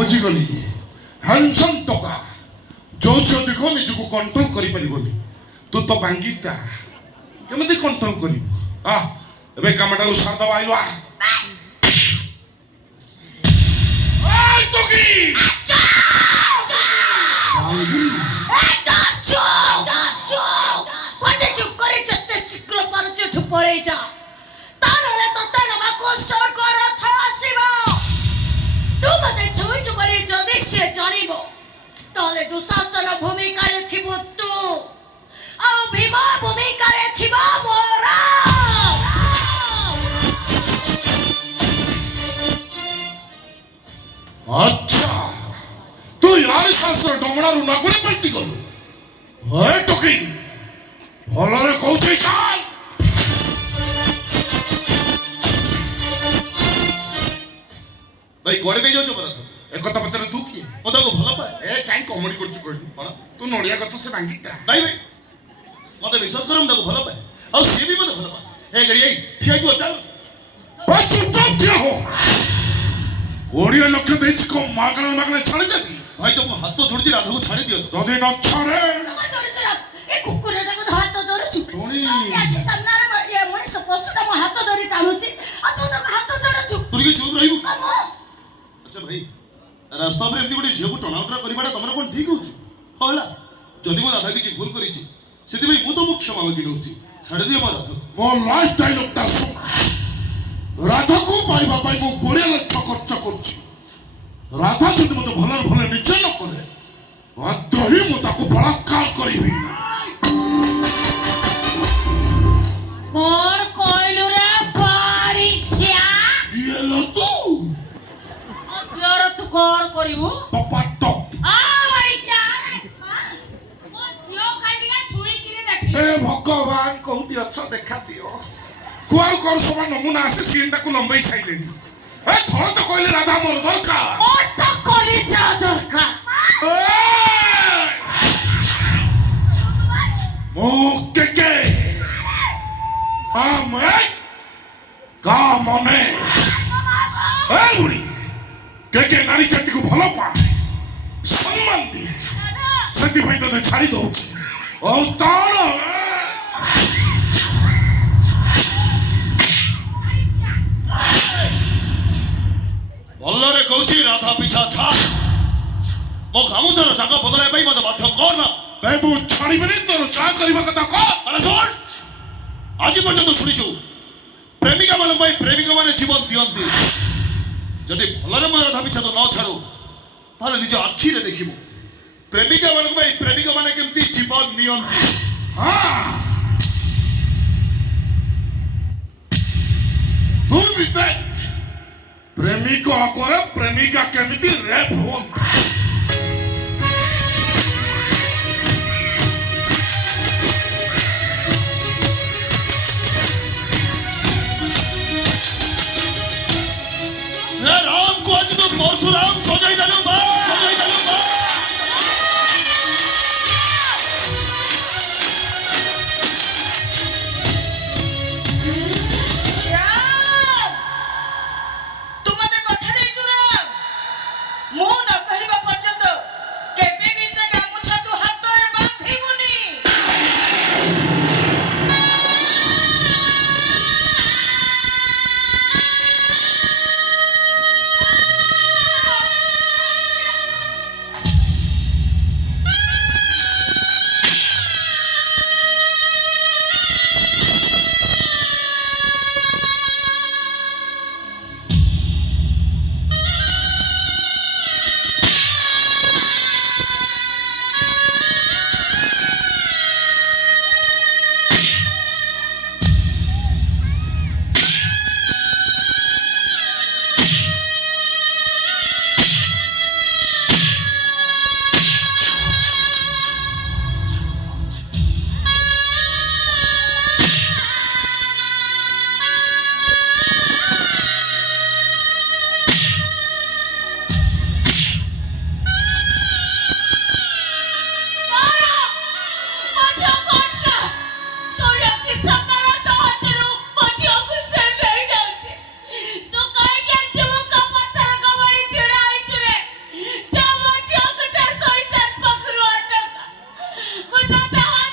ବୁଝିଗଲି ହ୍ୟାଣ୍ଡସମ୍ ଟକା ଯୋଉଠି ଅଧିକ ନିଜକୁ କଣ୍ଟ୍ରୋଲ କରିପାରିବନି। ତୁ ତ ବାଙ୍ଗିଟା କେମିତି କଣ୍ଟ୍ରୋଲ କରିବୁ? ଏବେ କାମଟାକୁ ସାରିଦବା ଆଇଲୁ। ପଳେଇ ଯା ତାହେଲେ ତତେ ନେବାକୁ ସ୍ୱର୍ଗ ରଥ ଆସିବ। ତୁ ମତେ ଛୁଇଁଛୁ ବୋଲି ଯଦି ସିଏ ଜାଣିବ ତାହେଲେ ଦୁଃଶାସନ ଭୂମିକାରେ ଥିବ ତୁ ଆଉ ଭୀମ ଭୂମିକାରେ ଥିବ ମୋର। ଆଚ୍ଛା ତୁ ୟାର ଶାସ୍ତ୍ର ଡମଣାରୁ ନାଗୁଳି ପାଲଟି ଗଲୁ। ହେ ଟୋକି ଭଲରେ କହୁଛି ଚାଲ। ଭାଇ କୁଆଡେ ନେଇ ଯାଉଛ ପରା? একথা পচারে তু কি ମୁଁ ତାକୁ ଭଲ ପାଏ। କାଇଁ କମେଡି କରୁଛୁ କହିଲୁ? କଣ? ତୁ ନଡ଼ିଆ ଗଛ ସେ ଭାଙ୍ଗିଟା। ନାଇଁ ଭାଇ ମତେ ବିଶ୍ୱାସ କର ମୁଁ ତାକୁ ଭଲ ପାଏ ଆଉ ସିଏ ବି ମତେ ଭଲ ପାଏ। ହେ ଗାଡି ଏଇ ଠିଆ ହେଇଯିବ ଚାଲ। ଚୁପଚାପ ଠିଆ ହୋ। 20 ଲକ୍ଷ ଦେଇଛି କଣ ମାଗଣା ମାଗଣା ଛାଡ଼ିଦେବି? ଭାଇ ତ ମୁଁ ହାତ ଯୋଡୁଛି ରାଧାକୁ ଛାଡି ଦିଅ। ଯଦି ନ ଛାଡ଼େ ଏ କୁକୁରଟାକୁ ହାତ ଧରୁଛୁ ଧୋନି। ଆଜି ସାମ୍ନାରେ ମଣିଷ ପଶୁଟା ମୋ ହାତ ଧରି ଟାଣୁଛି ଆଉ ତୁ ତାକୁ ହାତ ଧରୁଛୁ। ତୁ ଟିକେ ଚୁପ୍ ରହିବୁ। କାମ ଆଚ୍ଛା ଭାଇ ରାସ୍ତା ଉପରେ ଏମିତି ଗୋଟେ ଝିଅକୁ ଟଣାଉଟରା କରିବାଟା ତମର କଣ ଠିକ ହଉଛି? ହଁ ହେଲା ଯଦି ମୋ ରାଧା କିଛି ଭୁଲ କରିଛି ସେଥିପାଇଁ ମୁଁ ତମକୁ କ୍ଷମା ମାଗି ନେଉଛି। ଛାଡ଼ିଦିଅ ମୋ ରାଧାକୁ। ମୋ ଲାଷ୍ଟ ଡାଇଲଗଟା ଶୁଣ। ରାଧାକୁ ପାଇବା ପାଇଁ ମୁଁ 20 ଲକ୍ଷ ଖର୍ଚ୍ଚ କରୁଛି। ରାଧା ଯଦି ମୋତେ ଭଲରେ ଭଲ ନିଜେ ନ କରେ ବାଧ୍ୟ ହିଁ ମୁଁ ତାକୁ ବଳାତ୍କାର କରିବି। କଣ କହିଲୁ ରେ ପାଡ଼ିଖିଆ? ଇଏ ଲ ତୁ ଝିଅର ତୁ କଣ କରିବୁ? ପପାଟ ଏ ଭଗବାନ କୋଉଠି ଅଛ ଦେଖା ଦିଅ। କୁଆଡୁ କଣ ସବା ନମୁନା ଆସି ସିନ୍ଟାକୁ ଲମ୍ବେଇ ସାଇଲେଣି। ଏ ଥର ତ କହିଲେ ରାଧା ମୋର ଦରକାର। ମୋର ତ କଲିଜା ଦରକାର। ମୁଁ କେକେ କା ମନେ ବୁଢୀ କେକେ ନାରୀ ଜାତିକୁ ଭଲ ପାଏ ସମ୍ମାନ ଦିଏ ସେଥିପାଇଁ ତତେ ଛାଡ଼ି ଦଉଛି। ଆଉ ତାର ଭଲରେ କହୁଛି ରାଧା ପିଛା ଛାଡ। ମୋ ଗାମୁଛାର ଶାଗ ବଦଳାଇବା ପାଇଁ ମତେ ବାଧ୍ୟ କର ନା। ମୁଁ ଛାଡ଼ିବିନି ତୋର ଯାହା କରିବା କଥା କହ। ଆରେ ଶୁଣ ଆଜି ପର୍ଯ୍ୟନ୍ତ ଶୁଣିଛୁ ପ୍ରେମିକା ମାନଙ୍କ ପାଇଁ ପ୍ରେମିକା ମାନେ ଜୀବନ ଦିଅନ୍ତି। ଯଦି ଭଲରେ ମୋ ରାଧା ପିଛା ତ ନ ଛାଡୁ ତାହେଲେ ନିଜ ଆଖିରେ ଦେଖିବୁ ପ୍ରେମିକା ମାନଙ୍କ ପାଇଁ ପ୍ରେମିକା ମାନେ କେମିତି ଜୀବନ ନିଅନ୍ତି। ତୁ ବି ଦେଖ ପ୍ରେମିକ ଆଗରେ ପ୍ରେମିକା କେମିତି ରେପ୍ ହୁଅନ୍ତି। राम को आज तो परशुराम सजाई देलु बा सजाई देलु बा। ତୁ ମତେ କଥା ଦେଇଛୁ ରାମ ମୁଁ ନ କହିବା ପର୍ଯ୍ୟନ୍ତ କେବେ ବି ସେ ଗାମୁଛା ତୁ ହାତରେ ବାନ୍ଧିବୁନି। ତମେ ହାତ